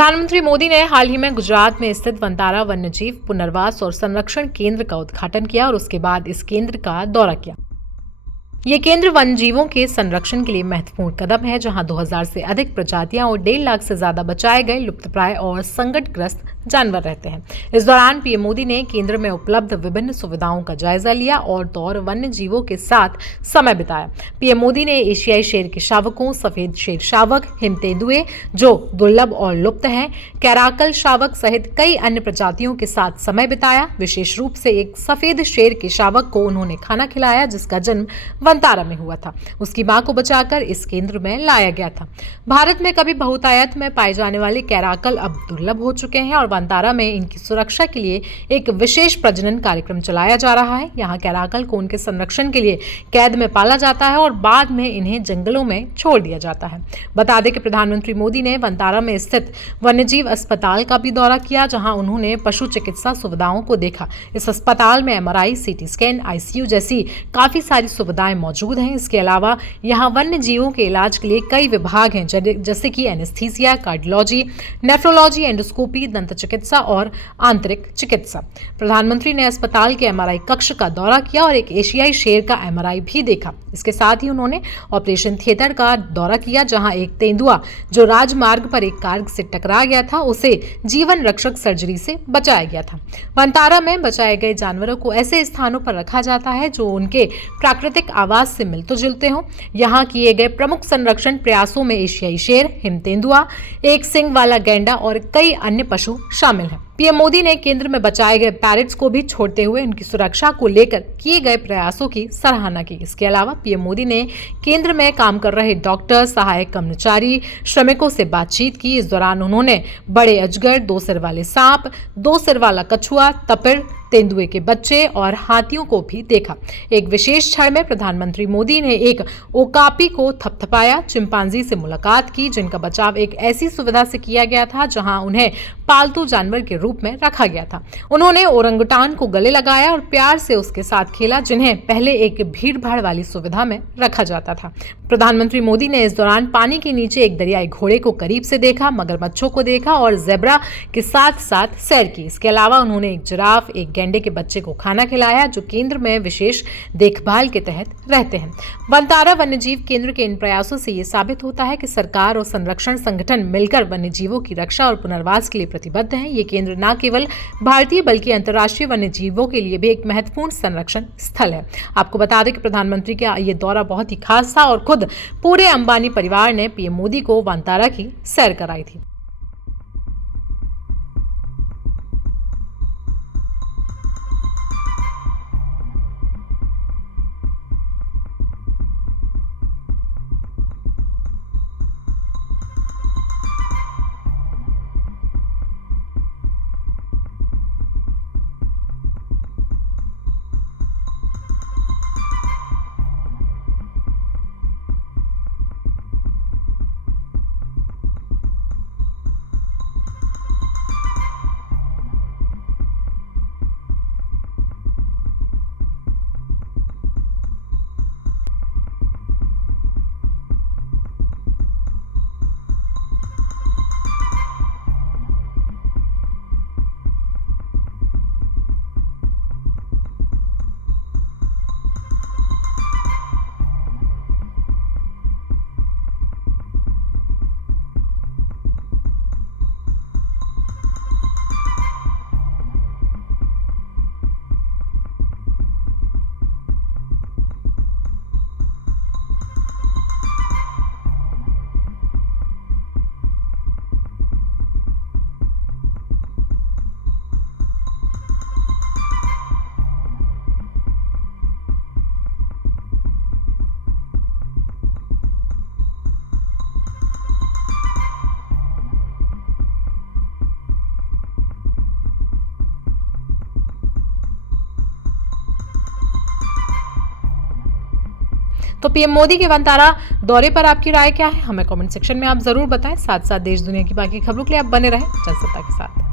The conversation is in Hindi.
प्रधानमंत्री मोदी ने हाल ही में गुजरात में स्थित वनतारा वन्यजीव पुनर्वास और संरक्षण केंद्र का उद्घाटन किया और उसके बाद इस केंद्र का दौरा किया। ये केंद्र वन्यजीवों के संरक्षण के लिए महत्वपूर्ण कदम है, जहां 2000 से अधिक प्रजातियां और 1.5 लाख से ज्यादा बचाए गए लुप्तप्राय और संकटग्रस्त जानवर रहते हैं। इस दौरान पीएम मोदी ने केंद्र में उपलब्ध विभिन्न सुविधाओं का जायजा लिया और वन्य जीवों के साथ समय बिताया। पीएम मोदी ने एशियाई शेर के शावकों, सफेद शेर शावक, हिम तेंदुए जो दुर्लभ और लुप्त हैं, कैराकल शावक सहित कई अन्य प्रजातियों के साथ समय बिताया। विशेष रूप से एक सफेद शेर के शावक को उन्होंने खाना खिलाया, जिसका जन्म वनतारा में हुआ था। उसकी मां को बचाकर इस केंद्र में लाया गया था। भारत में कभी बहुतायत में पाए जाने वाले कैराकल अब दुर्लभ हो चुके हैं और वनतारा में इनकी सुरक्षा के लिए एक विशेष प्रजनन कार्यक्रम चलाया जा रहा है। यहाँ कैराकल को उनके संरक्षण के लिए कैद में पाला जाता है और बाद में इन्हें जंगलों में छोड़ दिया जाता है। बता दें कि प्रधानमंत्री मोदी ने वनतारा में स्थित वन्यजीव अस्पताल का भी दौरा किया, जहां उन्होंने पशु चिकित्सा सुविधाओं को देखा। इस अस्पताल में MRI, CT स्कैन, ICU जैसी काफी सारी सुविधाएं मौजूद हैं। इसके अलावा यहाँ वन्य जीवों के इलाज के लिए कई विभाग हैं, जैसे कि एनेस्थीसिया, कार्डियोलॉजी, नेफ्रोलॉजी, एंडोस्कोपी, दंत चिकित्सा और आंतरिक चिकित्सा। प्रधानमंत्री ने अस्पताल के MRI कक्ष का दौरा किया और एक एशियाई शेर का MRI भी देखा। इसके साथ ही उन्होंने ऑपरेशन थिएटर का दौरा किया, जहां एक तेंदुआ जो राजमार्ग पर एक कार से टकरा गया था, उसे जीवन रक्षक सर्जरी से बचाया गया था। वनतारा में बचाए गए जानवरों को ऐसे स्थानों पर रखा जाता है जो उनके प्राकृतिक आवास से मिलते जुलते हों। यहाँ किए गए प्रमुख संरक्षण प्रयासों में एशियाई शेर, हिम तेंदुआ, एक सिंग वाला गैंडा और कई अन्य पशु शामिल हैं। पीएम मोदी ने केंद्र में बचाए गए पैरट्स को भी छोड़ते हुए उनकी सुरक्षा को लेकर किए गए प्रयासों की सराहना की। इसके अलावा पीएम मोदी ने केंद्र में काम कर रहे डॉक्टर, सहायक कर्मचारी, श्रमिकों से बातचीत की। इस दौरान उन्होंने बड़े अजगर, 2 सिर वाले सांप, 2 सिर वाला कछुआ, तपिड़, तेंदुए के बच्चे और हाथियों को भी देखा। एक विशेष क्षण में प्रधानमंत्री मोदी ने एक ओकापी को थपथपाया, चिंपांजी से मुलाकात की, जिनका बचाव एक ऐसी सुविधा से किया गया था जहां उन्हें पालतू जानवर के रूप में रखा गया था। उन्होंने ओरंगुटान को गले लगाया और प्यार से उसके साथ खेला, जिन्हें पहले एक भीड़-भाड़ वाली सुविधा में रखा जाता था। प्रधानमंत्री मोदी ने इस दौरान पानी के नीचे एक दरियाई घोड़े को करीब से देखा, मगरमच्छों को देखा और ज़ेब्रा के साथ साथ सैर की। इसके अलावा उन्होंने एक जिराफ, एक गैंडे के बच्चे को खाना खिलाया, जो केंद्र में विशेष देखभाल के तहत रहते हैं। वनतारा वन्यजीव केंद्र के इन प्रयासों से ये साबित होता है कि सरकार और संरक्षण संगठन मिलकर वन्यजीवों की रक्षा और पुनर्वास के लिए प्रतिबद्ध हैं। ये केंद्र न केवल भारतीय बल्कि अंतर्राष्ट्रीय वन्यजीवों के लिए भी एक महत्वपूर्ण संरक्षण स्थल है। आपको बता दें कि प्रधानमंत्री का ये दौरा बहुत ही खास था और खुद पूरे अंबानी परिवार ने पीएम मोदी को वनतारा की सैर कराई थी। तो पीएम मोदी के वनतारा दौरे पर आपकी राय क्या है, हमें कमेंट सेक्शन में आप जरूर बताएं। साथ साथ देश दुनिया की बाकी खबरों के लिए आप बने रहें जनसत्ता के साथ।